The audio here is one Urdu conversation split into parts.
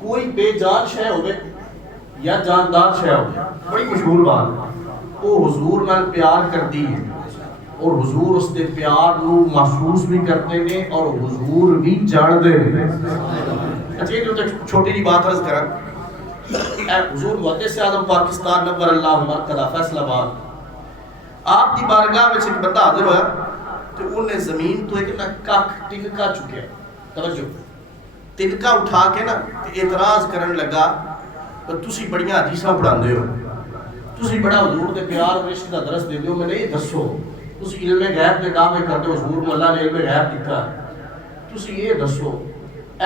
کوئی بے جان شے ہوئے یا جاندار شے ہوئے، بڑی مشہور بات، وہ حضور نال پیار کرتی ہے اور حضور اس دے پیار نو محسوس بھی کرتے ہیں اور حضور بھی جان دے ہیں۔ اچھا یہ جو چھوٹی جی بات عرض کریں، اے حضور محدث اعظم پاکستان نور اللہ مرکزہ فیصل آباد، آپ کی بارگاہ میں ایک بندہ حاضر ہوا تو انہیں زمین تو ایک کاک تنکا چکیا، توجہ تنکا اٹھا کے نا اعتراض کرن لگا تسی بڑیاں حدیثاں پڑھاندے ہو، تسی بڑا حضور دے پیار اور عشق دا درس دیندے ہو، میں نہیں دسو تسی علم غیب دے دعوے کرتے ہو، حضور کو اللہ نے علم غیب دیتا ہے، تسی یہ دسو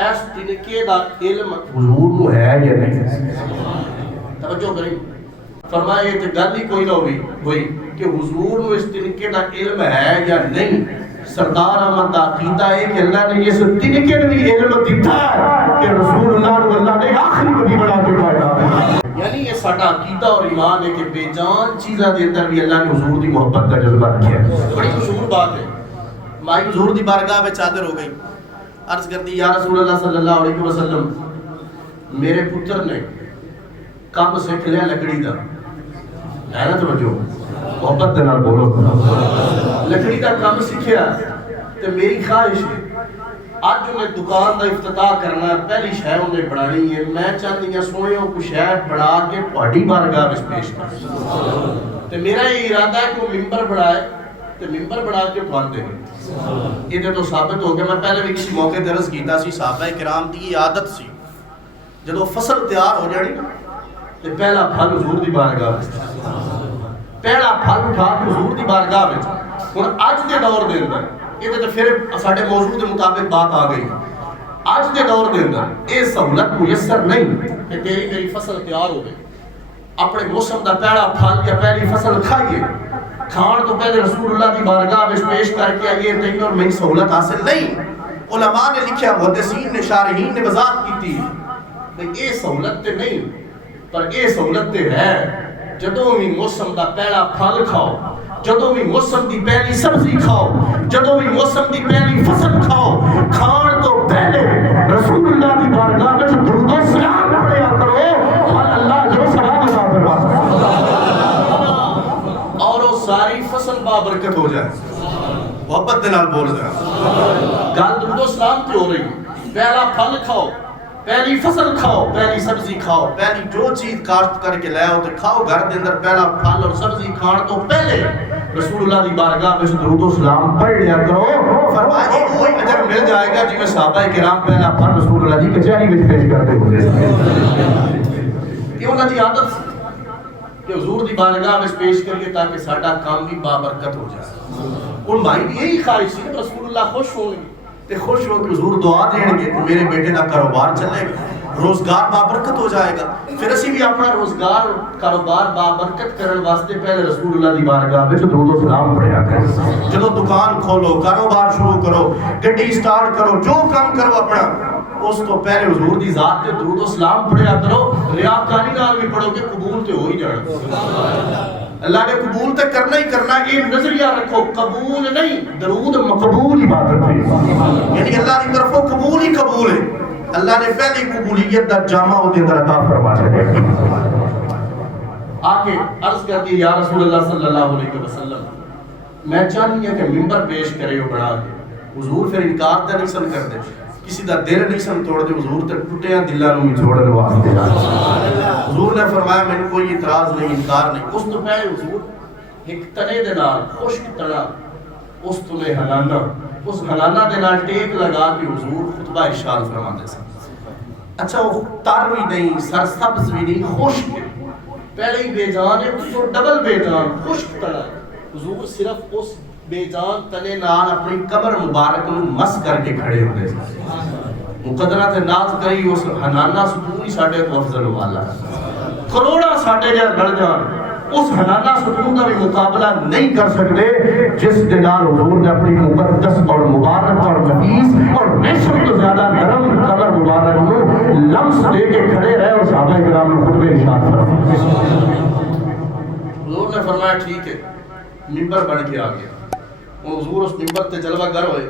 ایس تنکے دا علم حضور کو ہے یا نہیں؟ توجہ کریں، فرمایا یہ گل ہی کوئی نہ ہوئی کہ حضور کو اس تنکے دا علم ہے یا نہیں۔ سردار احمد دا عقیدہ ہے کہ اللہ نے یہ تنکے نے بھی علم دیتا ہے کہ رسول اللہ کو اللہ نے آخری نبی بنا کے بھیجا۔ یعنی یہ ساڈا عقیدہ اور ایمان ہے کہ بے جان چیزاں دے اندر بھی اللہ نے حضور دی محبت کا جذبہ رکھا ہے۔ بڑی مشہور بات ہے، مائی حضور دی بارگاہ میں چادر ہو گئی، عرض کر دی یا رسول اللہ صلی اللہ علیہ وسلم میرے پتر نے کام سیکھ لیا لکڑی دا، ہے نا توجہ محبت دے نال بولو، لکڑی دا کام سیکھیا تے میری خواہش ہے اج انہیں دکان دا افتتاح کرنا ہے، پہلی شے انہیں بنانی ہے، میں چاہتی ہوں سوہنیوں کو شے بنا کے تہاڈی بارگاہ وچ پیش کر، تے میرا یہ ارادہ ہے کہ وہ ممبر بنائے تے ممبر بنا کے تھوان دے۔ یہ تو ثابت ہو گیا، میں پہلے بھی کسی موقع درس کیتا سی، صحابہ کرام دی عادت سی جدو فصل تیار ہو جانی تے پہلا پھل حضور دی بارگاہ وچ، پہلا پھل اٹھا کے حضور دی بارگاہ وچ۔ ہن اج دے دور دے اندر یہ تو پھر ساڈے موضوع کے مطابق بات آ گئی، اج دے دور دے اندر یہ سہولت میسر نہیں کہ تیری میری فصل تیار ہو گئی، اپنے موسم دا پہلا پھل یا پہلی فصل کھائیے، کھان تو پہلے رسول اللہ دی بارگاہ وچ پیش کر کے آئیے نہیں اور میں سہولت حاصل نہیں۔ علماء نے لکھیا، محدثین نے، شارحین نے وضاحت کی تھی کہ یہ سہولت تے نہیں، پر یہ سہولت تے ہے جدوں بھی موسم دا پہلا پھل کھاؤ، جدوں بھی موسم دی پہلی سبزی کھاؤ، جدوں بھی موسم دی پہلی فصل کھاؤ، کھان تو پہلے رسول اللہ دی بارگاہ وچ درود و سلام پڑھیا کرو اور اللہ جو ثواب عطا فرمائے اور وہ ساری فصل بابرکت ہو جائے۔ محبت دے نال بول رہا گل درود و سلام تے ہو رہی، پہلا پھل کھاؤ، پہلی فصل کھاؤ، پہلی سبزی کھاؤ، پہلی جو چیز کاشت کر کے لے آؤ تے کھاؤ، گھر دے اندر پہلا پھل اور سبزی کھان تو پہلے رسول اللہ دی بارگاہ میں درود و سلام پڑھ لیا کرو، فرمایا ایک وہی اجر مل جائے گا جی میں صحابہ کرام پہلا پھل رسول اللہ دی کچہری وچ پیش کرتے ہوئے۔ یہ انہاں دی عادت کہ حضور دی بارگاہ میں پیش کریے تاکہ ساڈا کام بھی بابرکت ہو جائے۔ ان بھائی بھی یہی خواہش سی کہ رسول اللہ خوش ہوں گے تے خوش ہو کے حضور دعا دیں گے تو میرے بیٹے کا کاروبار چلے گا، روزگار بابرکت ہو جائے گا، پھر اسی بھی اپنا روزگار کاروبار بابرکت کرن واسطے پہلے رسول اللہ دی بارگاہ وچ درود و سلام پڑھیا کرو۔ جدوں دکان کھولو، کاروبار شروع کرو، گڈی سٹارٹ کرو، جو کام کرو اپنا اس تو پہلے حضور دی ذات تے درود و سلام پڑھیا کرو۔ ریاکاری نال بھی پڑھو کہ قبول تے ہو ہی جانا، اللہ نے قبول تے کرنا ہی کرنا، یہ نظریہ رکھو قبول نہیں، درود مقبول عبادت ہے، یعنی اللہ کی طرفوں قبول ہی قبول ہے، اللہ نے پہلی قبولیت دا جامع وہ دے اندر عطا فرما چھڑیا۔ آگے عرض کرتی یا رسول اللہ صلی اللہ علیہ وسلم میں چاہنی ہے کہ ممبر پیش کرے ہو بڑھا کے، حضور پھر انکار تے نہیں سن کر دے، کسی دا دل نہیں سن توڑ دے، حضور تے ٹوٹیاں دلاں نوں جوڑن واسطے حضور نے فرمایا میں کوئی اعتراض نہیں، انکار نہیں۔ اس تو پہلے حضور ایک تنے دے نال خشک تنا اس تو نے ہلانا، اس ہلانا دے نال ٹیک لگا کے حضور خطبہ ارشاد فرماتے سن۔ اچھا وہ تر بھی نہیں، سرسبز بھی نہیں، خشک ہے، پہلے ہی بے جان ہے، اس کو ڈبل بے جان خشک تنا، حضور صرف اس بے جان تنے نال اپنی قبر مبارک نو مس کر کے کھڑے ہوتے ہیں۔ مقدرات ناز کری اس ہنانا ستون ہی ساڑھے کو افضل والا ہے، کروڑا ساڑھے جا گڑ جان اس ہنانا ستون کا بھی مقابلہ نہیں کر سکتے جس دنال حضور نے اپنی مقدس اور مبارک اور نفیس اور ریشم تو زیادہ نرم قبر مبارک کو لمس دے کے کھڑے رہے اور صحابہ کرام نے خطبے ارشاد فرمائے۔ حضور نے فرمایا ٹھیک ہے، ممبر بن کے آ گیا، حضور اس ممبر تے جلوہ گر ہوئے،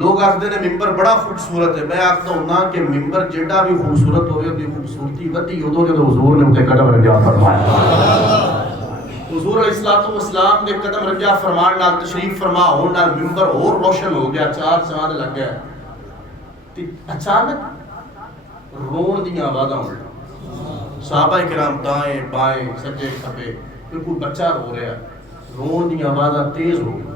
لوگ آخر نے ممبر بڑا خوبصورت ہے، میں آختا ہوں نا کہ ممبر جیڑا بھی خوبصورت ہوئے اپنی خوبصورتی ودی ادو جدو حضور نے اتنے قدم رنجا فرمایا. حضور علیہ السلام نے قدم رنجا فرمان نال تشریف فرما ہون نال ممبر اور روشن ہو گیا، چار چاند لگ گیا. اچانک رون دیاں آوازاں ہوئے، صحابہ کرام دائیں بائیں سجے کھبے، کوئی بچہ رو رہا ہے، رون دیاں آوازاں تیز ہو گئی.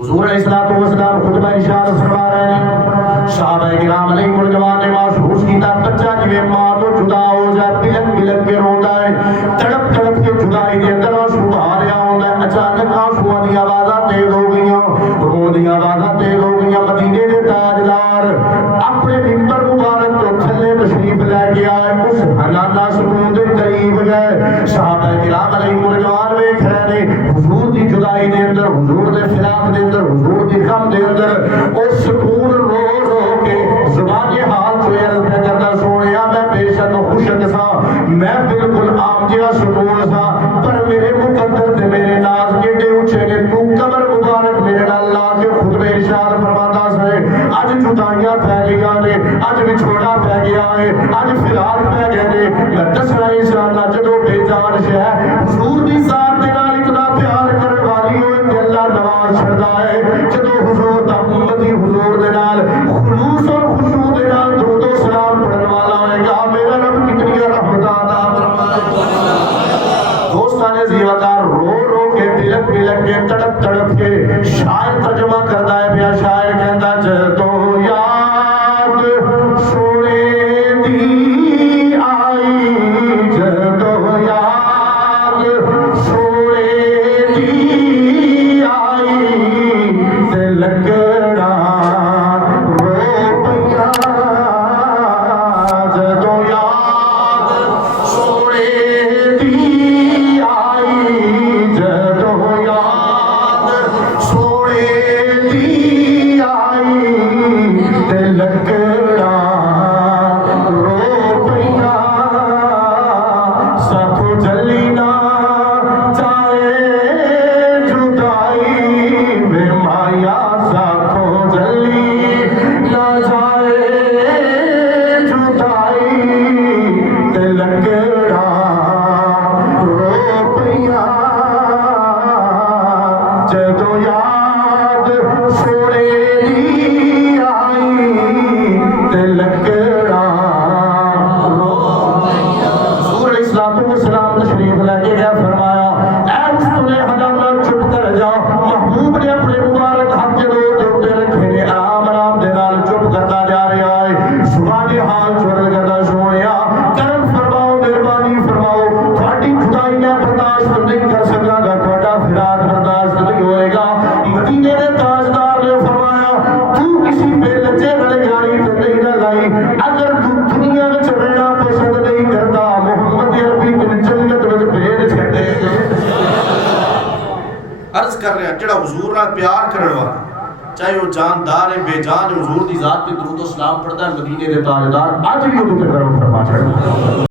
حضور علیہ السلام خطبہ ارشاد فرما رہے ہیں، صحابہ کرام علیہ الرضوان نے محسوس کیتا بچہ جویں ماں تو جدا ہو جائے، بلک بلک کے روتا ہے، تڑپ تڑپ کے جدائی دے اندر آنسو بہا رہا ہوندا ہے. اچانک آنسواں دی آوازاں تیز ہو گئیاں، رو دی آوازاں تیز ہو گئیاں. مدینے دے تاجدار اپنے ممبر مبارک تو تھلے تشریف لے کے آئے، اس حنانہ سکون دے قریب گئے. صحابہ کرام علیہ الرضوان ویکھ رہے نے حضور دی جدائی دے اندر، حضور دے فراق دے اندر، حضور دی غم دے اندر او سکون رو رو کے زبان حال جو عرض میں کرتا، سونیا میں بے شک خوشک سا، میں بالکل عام جہا سکون سا، پر میرے مقدر تے میرے ناز کیڈے اونچے نے، تو قبر مبارک میرے نال لا کے خطبہ ارشاد فرماتا سے اج جدائیاں پہ گئیاں نے، اج وچھوڑا پہ گیا ہے، اج فراق پہ گئے نے. میں دسنا انشاءاللہ جدو بے جان شہ حضور دی ذات دے نال اتنا پیار کرنے والی ہوئے کہ اللہ نواز چھڑدا ہے. جدو حضور دا امتی حضور دے نال خلوص اور خشوع دے نال درود و سلام پڑھن والا ہوئے گا، میرا رب کتنی رحمت عطا فرمائے. دوستان زیوکار رو رو کے بلک بلک کے تڑپ تڑپ کے شاعر ترجمہ کرتا ہے پیا. شاعر کہندا جدو یاد سونے دی آئی، جدو یاد سونے دی آئی تے لکڑا رو پیا. جدو یاد سونے دی آئی، جدو یاد سونے دی آئی تے لکڑا رو پیا. ساتھو جلی نہ جائے جدائی وے مایا، ساتھو جلی نہ جائے جدائی تے لکڑا رو پیا. جدو یاد سونے دی آئی تے لکڑا رو پیا. حضور علیہ السلام تشریف لے کے گیا، فرمایا اے مستنے حضرت چپ کر جا. محبوب نے اپنے مبارک ہاتھ جدو دے رکھے نے، آرام آرام دے نال چپ کرتا جا رہا ہے. زبان حال چھوڑ کرتا، سونیا کرم فرماؤ، مہربانی فرماؤ، تھوڑی جدائی میں برداشت نہیں کر سکا گا، تھوڑا فراق برداشت نہیں ہوئے گا. مدینے دے تاجدار نے فرمایا تو کسی بے لجے والے گاڑی تو نہیں نہ لائی، اگر تو دنیا میں چڑھنا پسند نہیں کرتا محمد عربی کو جنت میں بھیج چھڑے. عرض کر رہے ہیں جڑا حضور نال پیار کرن والا، چاہے وہ جاندار ہے بے جان ہے، حضور دی ذات تے درود و سلام پڑھدا ہے، مدینے دے تاجدار اج بھی اودوں تے کرم فرما چھڑدا.